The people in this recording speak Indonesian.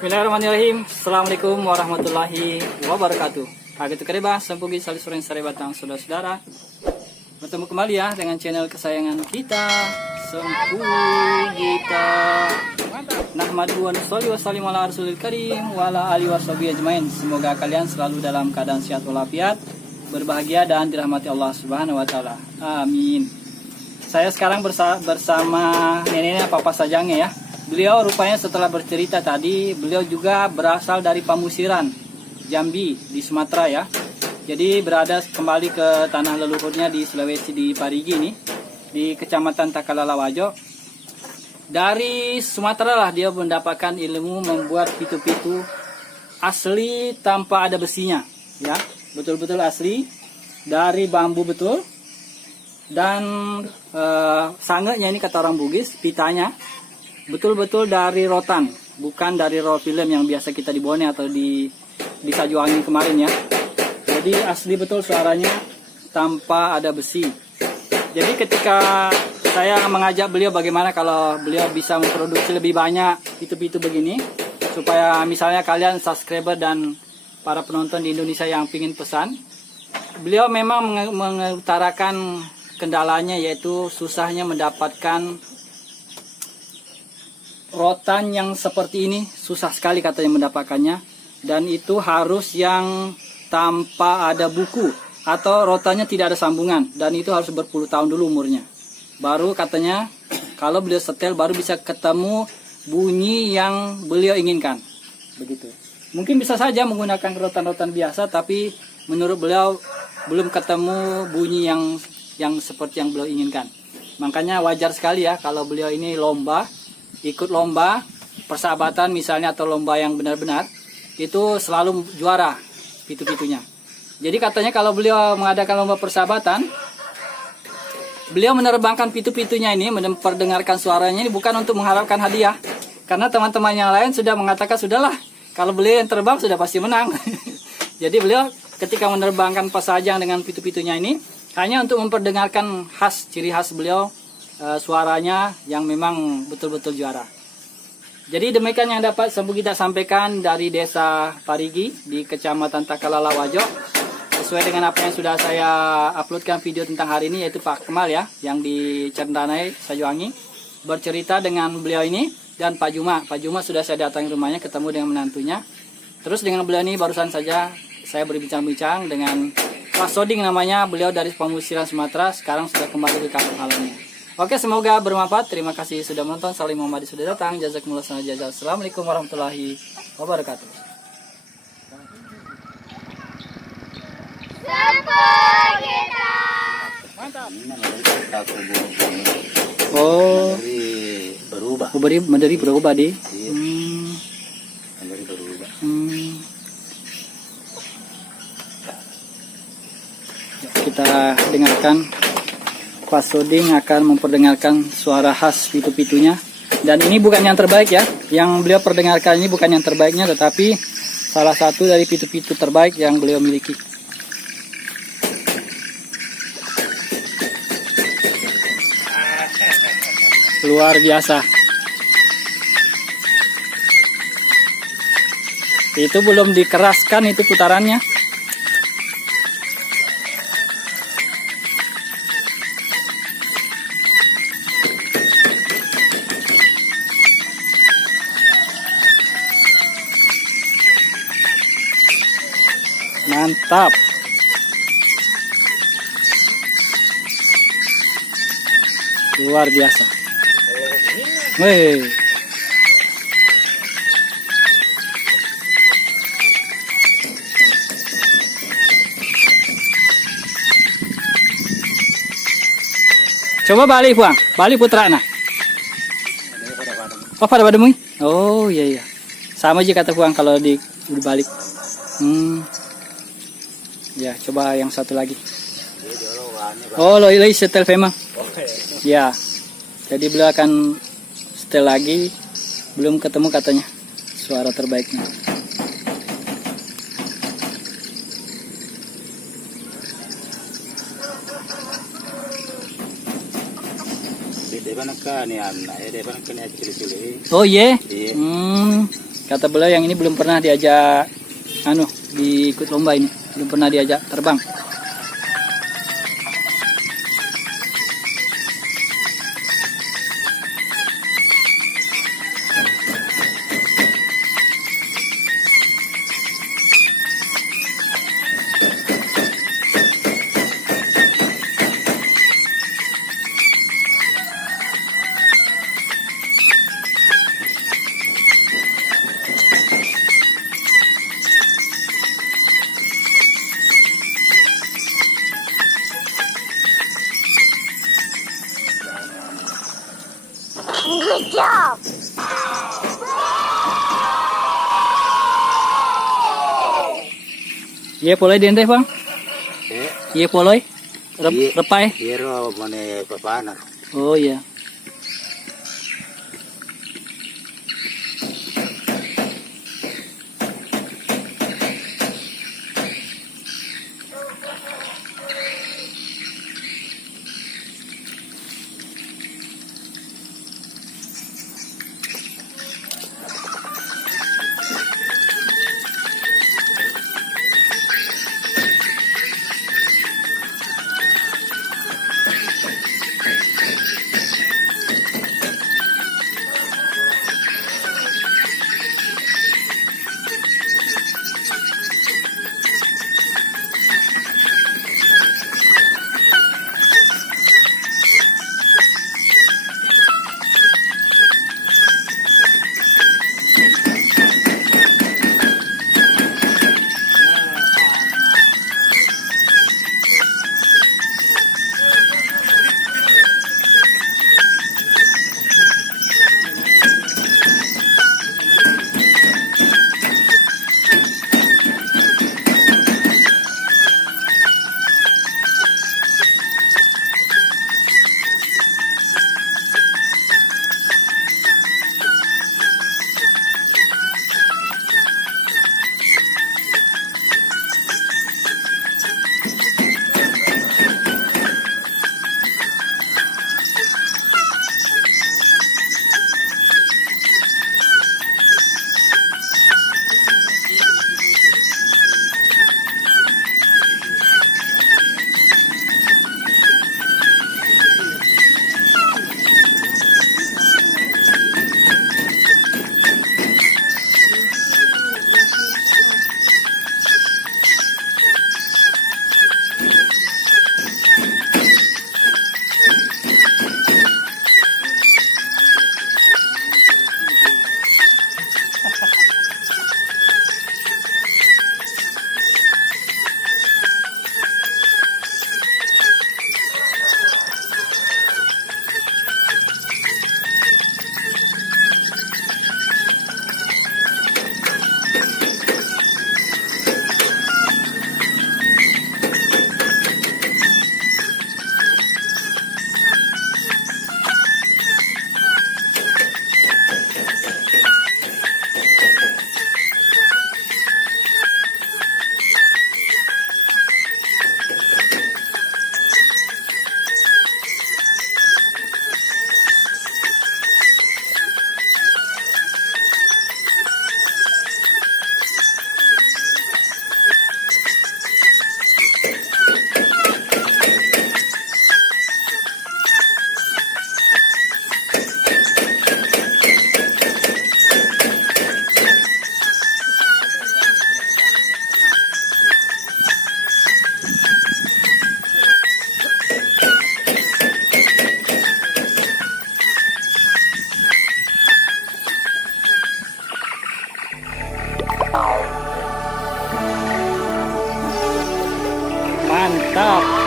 Bismillahirrahmanirrahim. Assalamualaikum warahmatullahi wabarakatuh. Agak kereba, sempugi salisuran sarebatang saudara-saudara. Bertemu kembali ya dengan channel kesayangan kita, Sempugita. Nahmadu wa nusolli wa sallim ala rasulil karim wa ala alihi washabihi ajmain. Semoga kalian selalu dalam keadaan sehat walafiat, berbahagia dan dirahmati Allah Subhanahu wa taala. Amin. Saya sekarang bersama neneknya Papa Sajangnya ya. Beliau rupanya setelah bercerita tadi, beliau juga berasal dari Pamusiran, Jambi, di Sumatera ya. Jadi berada kembali ke tanah leluhurnya di Sulawesi, di Parigi nih, di Kecamatan Takalalawajo. Dari Sumatera lah dia mendapatkan ilmu membuat pitu-pitu asli tanpa ada besinya ya. Betul-betul asli, dari bambu betul. Dan sangenya ini kata orang Bugis, pitanya betul-betul dari rotan, bukan dari roll film yang biasa kita di Bone atau di Sajuwangi kemarin ya. Jadi asli betul suaranya tanpa ada besi. Jadi ketika saya mengajak beliau bagaimana kalau beliau bisa memproduksi lebih banyak pitu-pitu begini, supaya misalnya kalian subscriber dan para penonton di Indonesia yang ingin pesan, beliau memang mengutarakan kendalanya, yaitu susahnya mendapatkan rotan yang seperti ini, susah sekali katanya mendapatkannya, dan itu harus yang tanpa ada buku atau rotannya tidak ada sambungan, dan itu harus berpuluh tahun dulu umurnya. Baru katanya kalau beliau setel baru bisa ketemu bunyi yang beliau inginkan. Begitu. Mungkin bisa saja menggunakan rotan-rotan biasa, tapi menurut beliau belum ketemu bunyi yang seperti yang beliau inginkan. Makanya wajar sekali ya kalau beliau ini ikut lomba persahabatan misalnya, atau lomba yang benar-benar itu selalu juara pitu-pitunya. Jadi katanya kalau beliau mengadakan lomba persahabatan, beliau menerbangkan pitu-pitunya ini, memperdengarkan suaranya ini bukan untuk mengharapkan hadiah, karena teman-teman yang lain sudah mengatakan sudahlah, kalau beliau yang terbang sudah pasti menang. Jadi beliau ketika menerbangkan pasajang dengan pitu-pitunya ini hanya untuk memperdengarkan ciri khas beliau, suaranya yang memang betul-betul juara. Jadi demikian yang dapat kita sampaikan dari desa Parigi di Kecamatan Takalalawajo. Sesuai dengan apa yang sudah saya uploadkan video tentang hari ini, yaitu Pak Kemal ya, yang di Cendanai, Sajuwangi, bercerita dengan beliau ini, dan Pak Juma. Pak Juma sudah saya datangi rumahnya, ketemu dengan menantunya. Terus dengan beliau ini barusan saja saya berbincang-bincang dengan Pak Soding namanya, beliau dari Pamusiran Sumatera, sekarang sudah kembali ke kampung halamannya. Oke, semoga bermanfaat. Terima kasih sudah menonton. Salim Muhammad sudah datang. Jazakumullah khairan. Assalamualaikum warahmatullahi wabarakatuh. Sempugita. Mantap. Oh, Berubah. dari berubah di. Dari berubah. Kita dengarkan. Pak Soding akan memperdengarkan suara khas pitu-pitunya. Dan ini bukan yang terbaik ya. Yang beliau perdengarkan ini bukan yang terbaiknya, tetapi salah satu dari pitu-pitu terbaik yang beliau miliki. Luar biasa. Itu belum dikeraskan itu putarannya. Mantap. Luar biasa. Wih. Coba balik Puang, balik putra nah. Oh pada mui? Oh iya iya. Sama aja kata Puang kalau dibalik. Ya, coba yang satu lagi. Oh, lo ini setel memang. Ya. Jadi beliau akan setel lagi. Belum ketemu katanya suara terbaiknya. Di depan kan ya, anak. Di depan kan ya cili-cili. Oh iya. Iya. Kata beliau yang ini belum pernah diajak diikut lomba ini, belum pernah diajak terbang. Good job. Iya poloi dente bang? Iya poloi? Repai? Iya ro mana papana. Oh iya. Mantap.